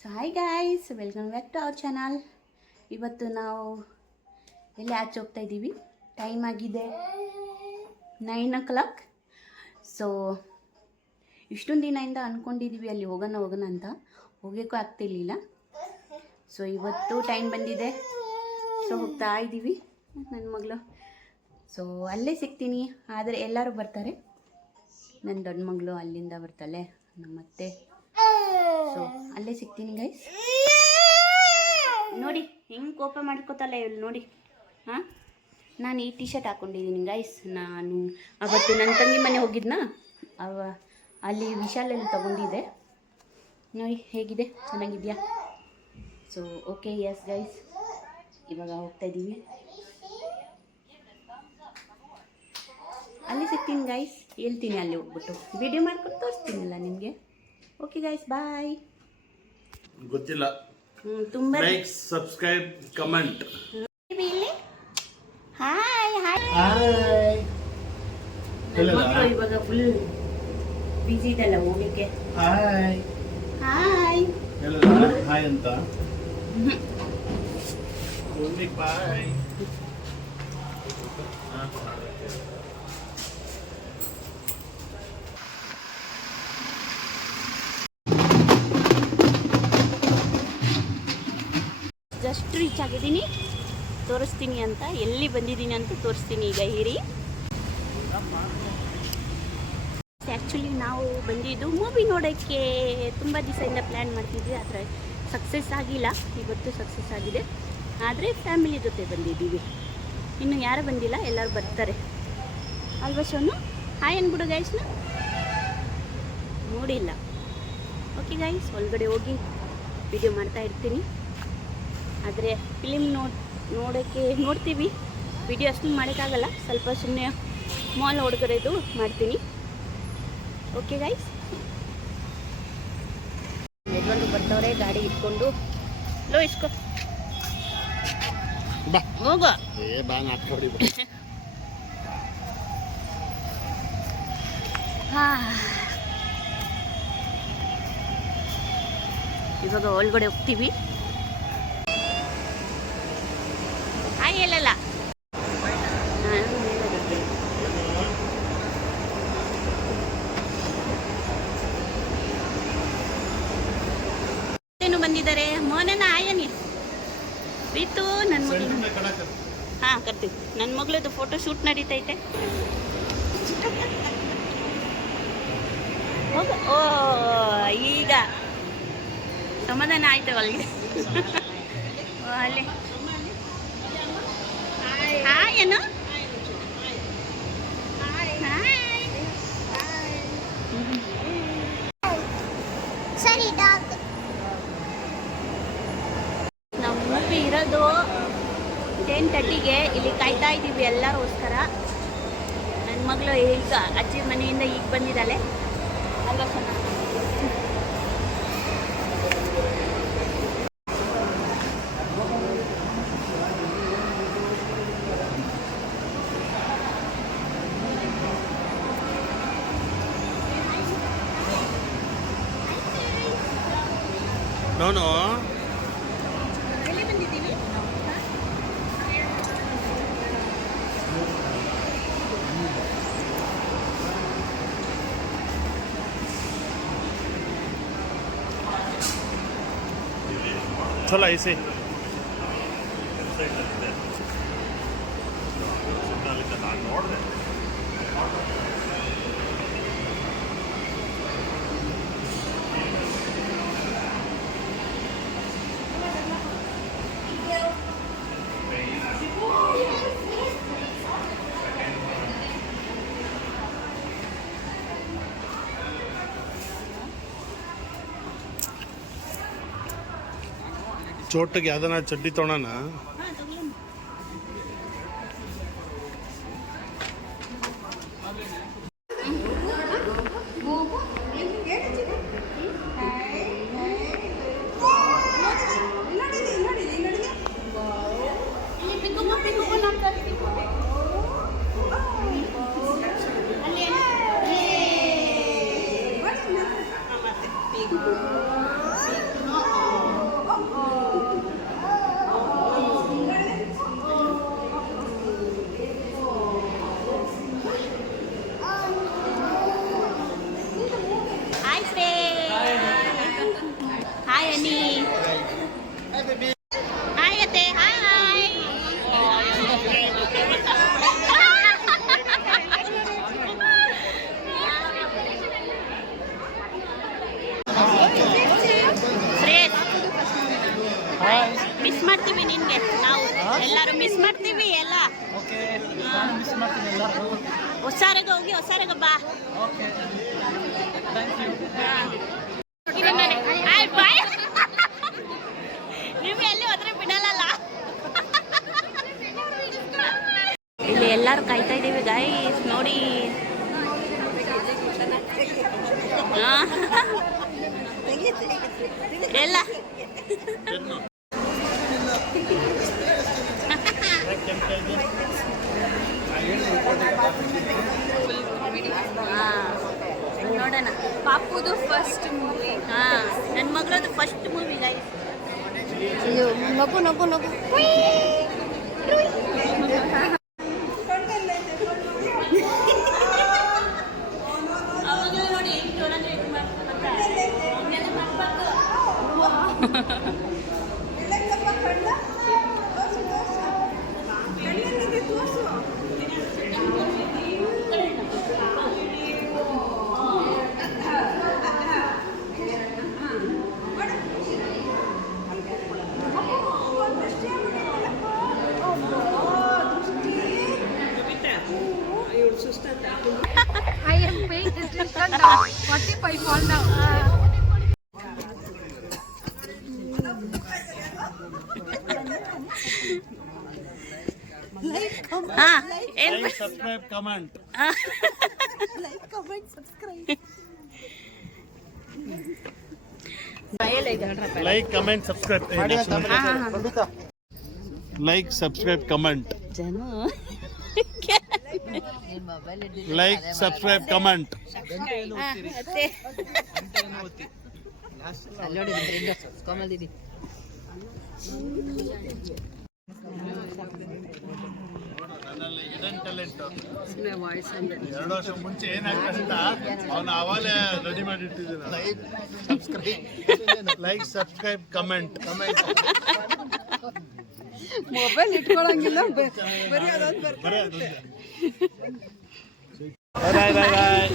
So hi guys, welcome back to our channel. ಇವತ್ತು ನಾವು ಎಲ್ಲಿ ಆಚೆ ಹೋಗ್ತಾ ಇದ್ದೀವಿ. ಟೈಮ್ ಆಗಿದೆ 9 o'clock. ಸೊ ಇಷ್ಟೊಂದು ದಿನದಿಂದ ಅಂದ್ಕೊಂಡಿದ್ದೀವಿ ಅಲ್ಲಿ ಹೋಗೋಣ ಅಂತ, ಹೋಗೋಕ್ಕೂ ಆಗ್ತಿರ್ಲಿಲ್ಲ. ಸೊ ಇವತ್ತು ಟೈಮ್ ಬಂದಿದೆ, ಸೊ ಹೋಗ್ತಾ ಇದ್ದೀವಿ. ನನ್ನ ಮಗಳು ಸೊ ಅಲ್ಲೇ ಸಿಗ್ತೀನಿ, ಆದರೆ ಎಲ್ಲರೂ ಬರ್ತಾರೆ. ನನ್ನ ದೊಡ್ಡ ಮಗಳು ಅಲ್ಲಿಂದ ಬರ್ತಾಳೆ, ನಮ್ಮತ್ತೆ. ಸೊ ಅಲ್ಲೇ ಸಿಗ್ತೀನಿ ಗೈಸ್. ನೋಡಿ ಹೆಂಗೆ ಕೋಪ ಮಾಡ್ಕೋತಾಳೆ ಇವಳು ನೋಡಿ. ಹಾಂ, ನಾನು ಈ ಟಿ ಶರ್ಟ್ ಹಾಕ್ಕೊಂಡಿದ್ದೀನಿ ಗೈಸ್. ನಾನು ಅವತ್ತು ನನ್ನ ತಂಗಿ ಮನೆ ಹೋಗಿದ್ನಾ, ಅಲ್ಲಿ ವಿಶಾಲಲ್ಲಿ ತೊಗೊಂಡಿದ್ದೆ. ನೋಡಿ ಹೇಗಿದೆ, ಚೆನ್ನಾಗಿದೆಯಾ? ಸೊ ಓಕೆ, ಎಸ್ ಗೈಸ್, ಇವಾಗ ಹೋಗ್ತಾ ಇದ್ದೀವಿ. ಅಲ್ಲಿ ಸಿಗ್ತೀನಿ ಗೈಸ್, ಹೇಳ್ತೀನಿ ಅಲ್ಲಿ ಹೋಗ್ಬಿಟ್ಟು ವಿಡಿಯೋ ಮಾಡ್ಕೊಂಡು ತೋರಿಸ್ತೀನಿಲ್ಲ ನಿಮಗೆ. ಓಕೆ ಗೈಸ್, ಬಾಯ್. ಗೊತ್ತಿಲ್ಲ, ತುಂಬ like, subscribe, comment. Hi hi. Hi. ಇವಾಗ ಫುಲ್ ಬಿಸಿ ಇದೆಲ್ಲ ಹೋಗ್ಲಿಕ್ಕೆ. ಹಾಯ್ ಹಾಯ್ ಹಾಯ್ ಅಂತ ಬಾಯ್. ಜಸ್ಟ್ ರೀಚ್ ಆಗಿದ್ದೀನಿ, ತೋರಿಸ್ತೀನಿ ಅಂತ, ಎಲ್ಲಿ ಬಂದಿದ್ದೀನಿ ಅಂತ ತೋರಿಸ್ತೀನಿ ಈಗ. ಇರಿ, ಆ್ಯಕ್ಚುಲಿ ನಾವು ಬಂದಿದ್ದು ಮೂವಿ ನೋಡೋಕ್ಕೆ. ತುಂಬ ದಿವಸದಿಂದ ಪ್ಲ್ಯಾನ್ ಮಾಡ್ತಿದ್ವಿ, ಆದರೆ ಸಕ್ಸಸ್ ಆಗಿಲ್ಲ. ಇವತ್ತು ಸಕ್ಸಸ್ ಆಗಿದೆ, ಆದರೆ ಫ್ಯಾಮಿಲಿ ಜೊತೆ ಬಂದಿದ್ದೀವಿ. ಇನ್ನು ಯಾರು ಬಂದಿಲ್ಲ, ಎಲ್ಲರೂ ಬರ್ತಾರೆ ಅಲ್ವಾ ಶೋನು? ಹಾಯ್ ಅಂದ್ಬಿಡು ಗೈಸ್ನ, ನೋಡಿಲ್ಲ. ಓಕೆ ಗೈಸ್, ಒಳಗಡೆ ಹೋಗಿ ವಿಡಿಯೋ ಮಾಡ್ತಾ ಇರ್ತೀನಿ. ಆದರೆ ಫಿಲಿಮ್ ನೋಡೋಕ್ಕೆ ನೋಡ್ತೀವಿ, ವಿಡಿಯೋ ಅಷ್ಟು ಮಾಡೋಕ್ಕಾಗಲ್ಲ. ಸ್ವಲ್ಪ ಸುಮ್ಮನೆ ಮಾಲ್ ಹೊಡ್ಗರೆದು ಮಾಡ್ತೀನಿ. ಓಕೆ ಗೈಸ್, ಯಜಮಾನ್ರು ಬರ್ತಾವ್ರೆ ಗಾಡಿ ಇಟ್ಕೊಂಡು. ಲೋ ಇಸ್ಕೋ, ಹೋಗೋ. ಇವಾಗ ಒಳಗಡೆ ಹೋಗ್ತೀವಿ. ಹೇಳಲ್ಲ, ಏನು ಬಂದಿದ್ದಾರೆ ಮೋನನ ಆಯನಿ ರೀತು. ನನ್ನ ಮಗಳು, ಹಾಂ ಕರ್ತೀವಿ. ನನ್ನ ಮಗಳದ್ದು ಫೋಟೋ ಶೂಟ್ ನಡೀತೈತೆ. ಹೋಗ. ಓ, ಈಗ ಸಮಾಧಾನ ಆಯ್ತು ಅಲ್ಲಿಗೆ. ಅಲ್ಲಿ ಹಾಯ್ ಏನು? ಸರಿ ಡಾಗ್. ನಾವು ಮೂವಿ ಇರೋದು 10:30ಗೆ. ಇಲ್ಲಿ ಕಾಯ್ತಾ ಇದ್ದೀವಿ ಎಲ್ಲರಿಗೋಸ್ಕರ. ನನ್ನ ಮಗಳು ಈಗ ಅಜ್ಜಿ ಮನೆಯಿಂದ ಈಗ ಬಂದಿದ್ದಾಳೆ ಅಲ್ವಾ ಸಣ್ಣ? ನೋನು ಎಲ್ಲಿ ಬಂದಿದ್ದೀವಿ? ಚಲೋ ಐಸಿ. ಚೋಟಿಗೆ ಯಾವ್ದನ ಚಡ್ಡಿ ತೊಗೊಳೋಣ. Annie. Hi, Ate. Hi. Miss ಮಾಡ್ತೀವಿ ನಿನ್ಗೆ ನಾವು ಎಲ್ಲರೂ ಮಿಸ್ ಮಾಡ್ತೀವಿ ಎಲ್ಲ ಹೊಸಾರಾಗ ಹೋಗಿ ಹೊಸಾರಾಗ ಬಾ ಬಾಯ್ ನೀವು ಎಲ್ಲಿ ಹೋದ್ರೆ ಬಿಡಲ್ಲ ಇಲ್ಲಿ ಎಲ್ಲರೂ ಕಾಯ್ತಾ ಇದ್ದೀವಿ ಗೈಸ್ ನೋಡಿ ಎಲ್ಲ ನೋಡೋಣ ಪಾಪುದು ಫಸ್ಟ್ ಮೂವಿ. ನನ್ನ ಮಗಳದು ಫಸ್ಟ್ ಮೂವಿ ಗೈಸ್ ನಗು ನಗು ನಗು ನೋಡಿ I am paying attention now. What if I fall down? Like, subscribe, comment. Like, comment, subscribe. Like, comment, subscribe. Like, subscribe, comment. Like, subscribe, comment. ಎರಡು ವರ್ಷ ಮುಂಚೆ ಏನಾಗ್ತಂತ ಅವನ ಅವಾಗಲೇ ರೆಡಿ ಮಾಡಿ ಇಟ್ಟಿದ್ದೀನಿ. ಲೈಕ್ ಸಬ್ಸ್ಕ್ರೈಬ್ ಕಮೆಂಟ್ ಮೊಬೈಲ್ ಇಟ್ಕೊಳಂಗಿಲ್ಲ ಬರೀ ಅದೊಂದು ಬಾಯ್ ಬಾಯ್ ಬಾಯ್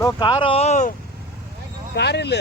ಲೋ ಕಾರು ಕಾರಿಲ್ಲ